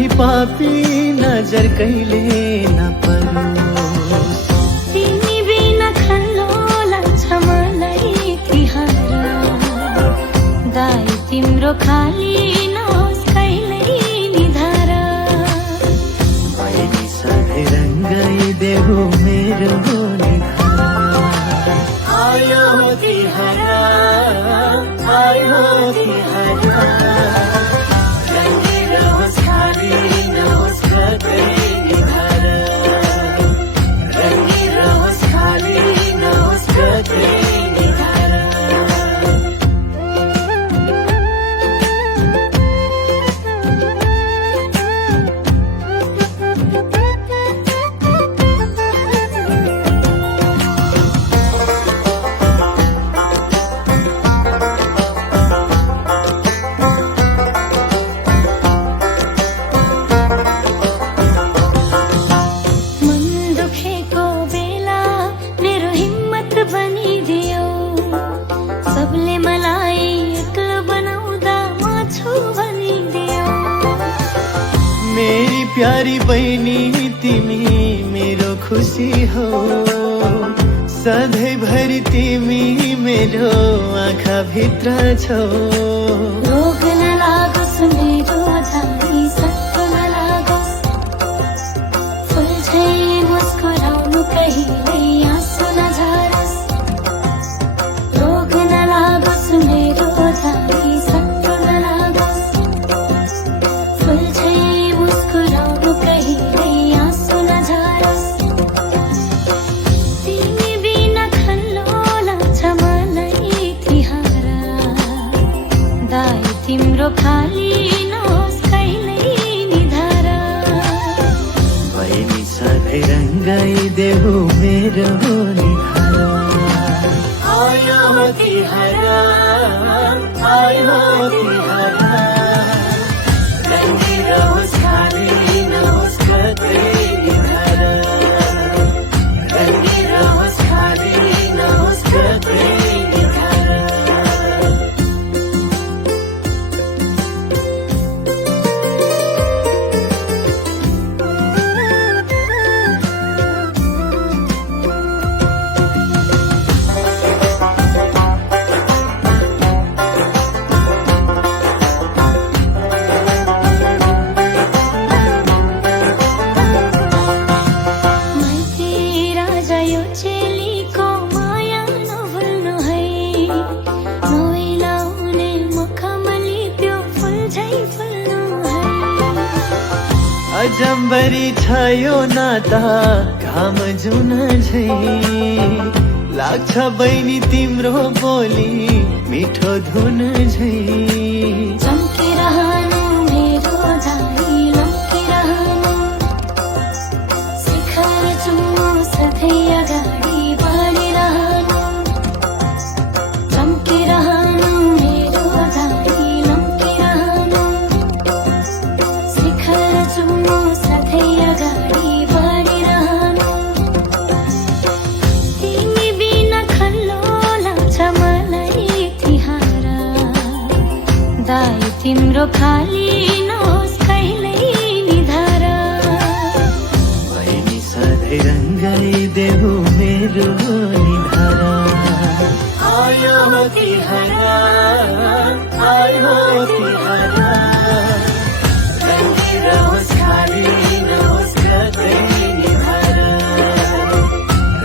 माथि पापी नजर कहिले नपरोस्। तिमी बिना खल्लो लाग्छ मलाई तिहार, दाइ तिम्रो खाली नहोस् कहिल्यै निधार। बहिनी सधैँ रङ्गाइदेऊ मेरो निधार। आयो तिहार, आयो तिहार, रङ्गिरहोस् खाली नहोस् कतै निधार, रङ्गिरहोस् खाली नहोस् कतै निधार। मन दुखेको बेला मेरो हिम्मत बनिदियो, सबले मलाई एक्लो बनाउँदा म छु भनिदियो। मेरी प्यारी बहिनी तिमी मेरो खुसी हो, सधैँभरि तिमी मेरो आँखा भित्र छौ। रोग नलागोस् मेरो जानी सत्तो नलागोस्, फुल झैँ मुस्कुराउनु कहिल्यै आँसु नझरोस्। रोग नलागोस् मेरो जानी सत्तो नलागोस्, फुल झैँ मुस्कुराउनु कहिल्यै आँसु नझरोस्। तिमी बिना खल्लो लाग्छ मलाई तिहार, दाइ तिम्रो खाली नहोस् कहिल्यै निधार। बहिनी सधैँ रङ्गाइदेऊ मेरो निधार। आयो तिहार, आयो तिहार, रङ्गिरहोस् खाली नहोस् कतै निधार, रङ्गिरहोस् खाली नहोस् कतै निधार। माइती राजा यो चेलीको माया नभुल्नु है, नोइलाउने मखमली त्यो फुल झैँ फुल्नु है। अजम्बरी छ यो नाता घाम जुन झैँ, लाग्छ बहिनी तिम्रो बोली मिठो धुन झैँ। चम्किरहनु मेरो जाई लम्किरहनु, शिखर चुम्नु सधैँ अगाडि बढिरहनु। चम्किरहनु मेरो जाई लम्किरहनु, शिखर चुम्नु सधैँ अगाडि बढिरहनु। तिमी बिना खल्लो लाग्छ मलाई तिहार, दाइ तिम्रो खाली नहोस् कहिल्यै निधार। बहिनी सधैँ रङ्गाइदेऊ मेरो निधार। आयो तिहार, आयो तिहार, रङ्गिरहोस् खाली नहोस् कतै निधार,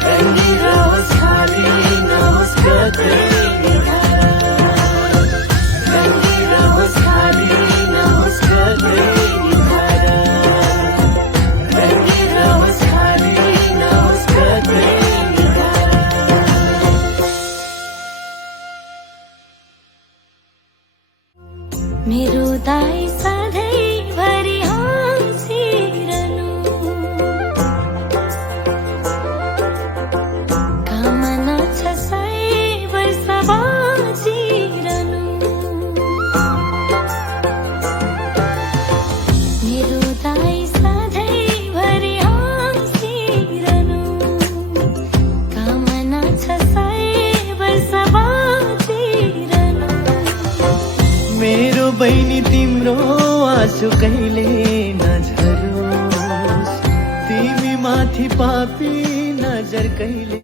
रङ्गिरहोस् खाली नहोस् कतै निधार, रङ्गिरहोस् खाली नहोस् कतै निधार, रङ्गिरहोस् खाली नहोस् कतै निधार। मेरो दाइ सधैँभरि हाँसिरहनु, कामना छ सय वर्ष बाँचिरहनु। मेरो दाइ सधैँभरि हाँसिरहनु, कामना छ सय वर्ष बाँचिरहनु। मेरो बहिनी तिम्रो आँसु कहिले न माथि पापी नजर कहिले